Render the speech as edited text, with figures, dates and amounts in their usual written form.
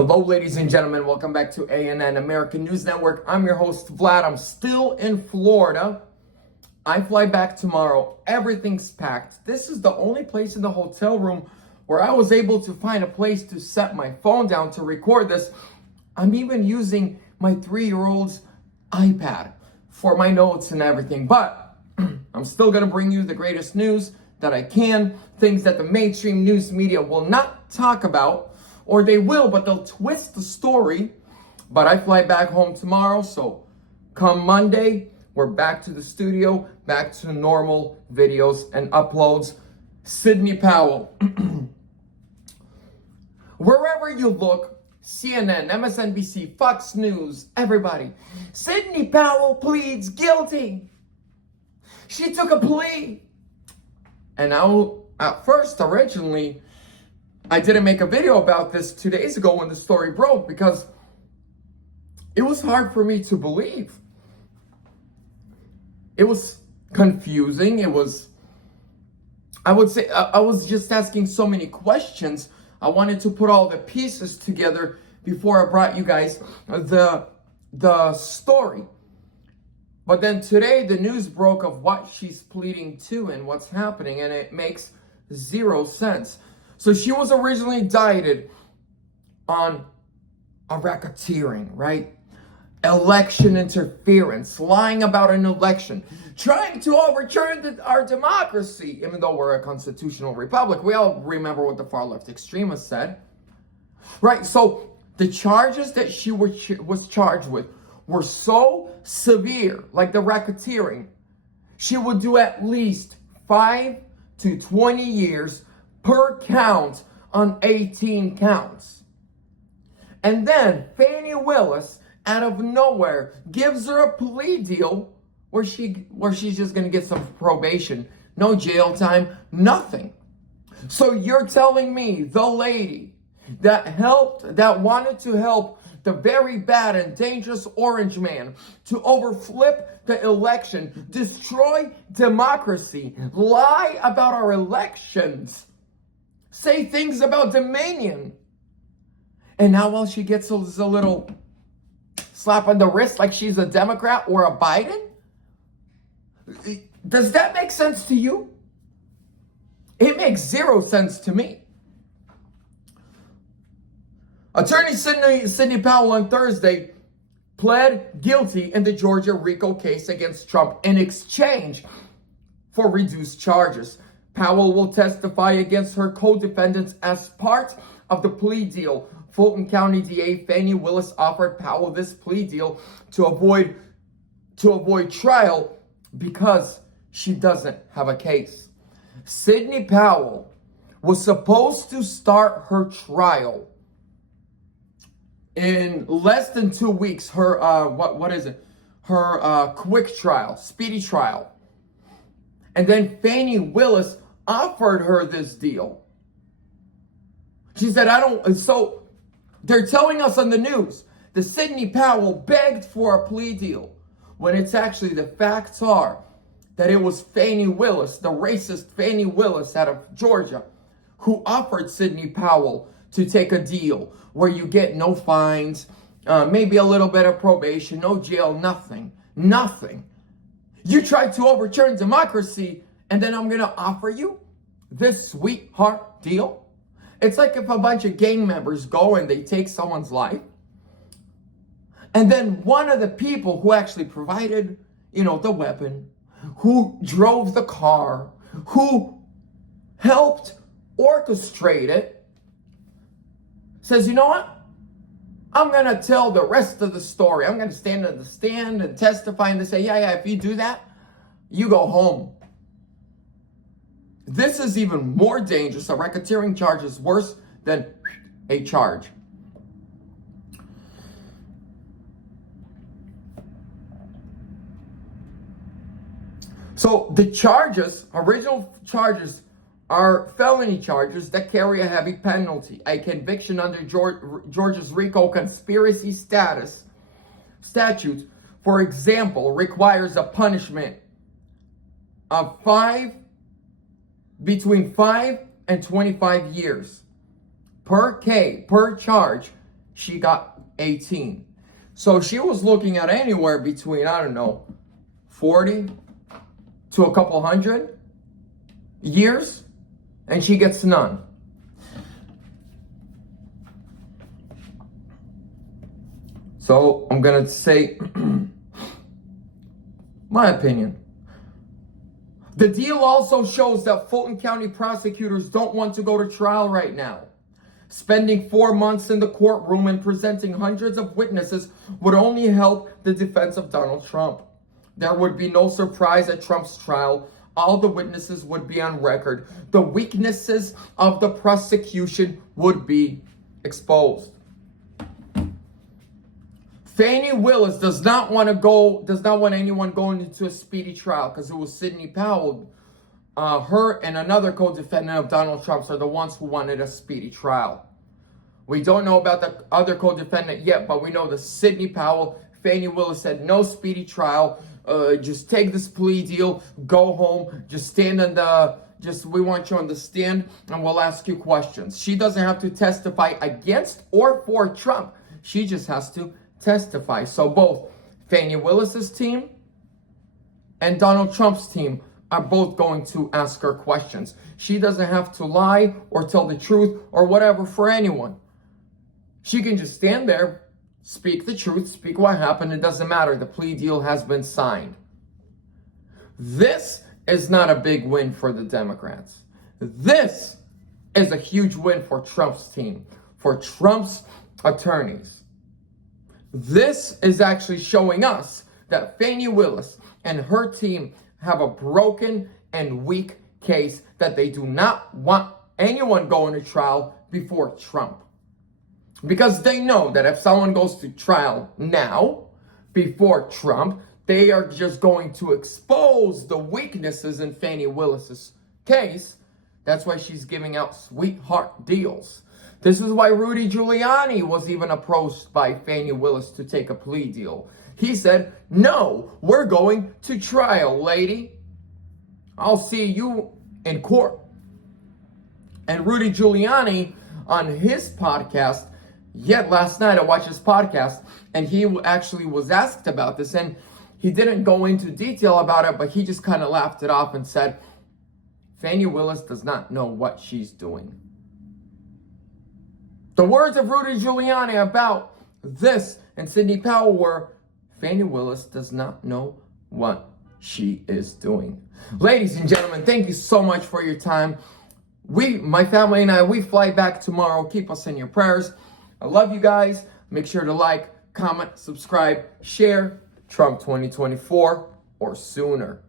Hello, ladies and gentlemen. Welcome back to ANN American News Network. I'm your host, Vlad. I'm still in Florida. I fly back tomorrow. Everything's packed. This is the only place in the hotel room where I was able to find a place to set my phone down to record this. I'm even using my 3-year-old's iPad for my notes and everything. But I'm still going to bring you the greatest news that I can. Things that the mainstream news media will not talk about. Or they will, but they'll twist the story. But I fly back home tomorrow, so come Monday, we're back to the studio, back to normal videos and uploads. Sidney Powell. Wherever you look, CNN, MSNBC, Fox News, everybody. Sidney Powell pleads guilty. She took a plea. And now, at first, originally, I didn't make a video about this 2 days ago when the story broke because it was hard for me to believe. It was confusing. I would say, I was just asking so many questions. I wanted to put all the pieces together before I brought you guys the story. But then today the news broke of what she's pleading to and what's happening, and it makes zero sense. So she was originally indicted on a racketeering, right? Election interference, lying about an election, trying to overturn our democracy, even though we're a constitutional republic. We all remember what the far left extremists said, right? So the charges that she was charged with were so severe, like the racketeering. She would do at least 5 to 20 years per count on 18 counts. And then Fani Willis, out of nowhere, gives her a plea deal where she's just going to get some probation, no jail time, nothing. So you're telling me the lady that wanted to help the very bad and dangerous orange man to overflip the election, destroy democracy, lie about our elections, say things about Dominion, and now while she gets a little slap on the wrist like she's a Democrat or a Biden? Does that make sense to you? It makes zero sense to me. Attorney Sidney Powell on Thursday pled guilty in the Georgia RICO case against Trump in exchange for reduced charges. Powell will testify against her co-defendants as part of the plea deal. Fulton County DA Fani Willis offered Powell this plea deal to avoid trial because she doesn't have a case. Sidney Powell was supposed to start her trial in less than 2 weeks. Her Her quick trial, speedy trial. And then Fani Willis offered her this deal. She said, so they're telling us on the news that Sidney Powell begged for a plea deal, when it's actually, the facts are that it was Fani Willis, the racist Fani Willis out of Georgia, who offered Sidney Powell to take a deal where you get no fines, maybe a little bit of probation, no jail, nothing. You tried to overturn democracy, and then I'm going to offer you this sweetheart deal? It's like if a bunch of gang members go and they take someone's life, and then one of the people who actually provided, the weapon, who drove the car, who helped orchestrate it, says, you know what? I'm going to tell the rest of the story. I'm going to stand at the stand and testify, and they say, yeah, if you do that, you go home. This is even more dangerous. A racketeering charge is worse than a charge. So the original charges, are felony charges that carry a heavy penalty. A conviction under Georgia's RICO conspiracy statute, for example, requires a punishment of between 5 and 25 years per charge. She got 18. So she was looking at anywhere between, I don't know, 40 to a couple hundred years, and she gets none. So I'm going to say my opinion. The deal also shows that Fulton County prosecutors don't want to go to trial right now. Spending 4 months in the courtroom and presenting hundreds of witnesses would only help the defense of Donald Trump. There would be no surprise at Trump's trial. All the witnesses would be on record. The weaknesses of the prosecution would be exposed. Fani Willis does not want anyone going into a speedy trial because it was Sidney Powell. Her and another co-defendant of Donald Trump's are the ones who wanted a speedy trial. We don't know about the other co-defendant yet, but we know that Sidney Powell, Fani Willis said no speedy trial. Just take this plea deal, go home, just stand on we want you on the stand and we'll ask you questions. She doesn't have to testify against or for Trump. She just has to testify. So both Fani Willis's team and Donald Trump's team are both going to ask her questions. She doesn't have to lie or tell the truth or whatever for anyone. She can just stand there, speak the truth, speak what happened. It doesn't matter. The plea deal has been signed. This is not a big win for the Democrats. This is a huge win for Trump's team, for Trump's attorneys. This is actually showing us that Fani Willis and her team have a broken and weak case, that they do not want anyone going to trial before Trump. Because they know that if someone goes to trial now, before Trump, they are just going to expose the weaknesses in Fani Willis's case. That's why she's giving out sweetheart deals. This is why Rudy Giuliani was even approached by Fani Willis to take a plea deal. He said, no, we're going to trial, lady. I'll see you in court. And Rudy Giuliani, on his podcast, last night I watched his podcast, and he actually was asked about this, and he didn't go into detail about it, but he just kind of laughed it off and said, Fani Willis does not know what she's doing. The words of Rudy Giuliani about this and Sidney Powell were, Fani Willis does not know what she is doing. Ladies and gentlemen, thank you so much for your time. My family and I, we fly back tomorrow. Keep us in your prayers. I love you guys. Make sure to like, comment, subscribe, share. Trump 2024 or sooner.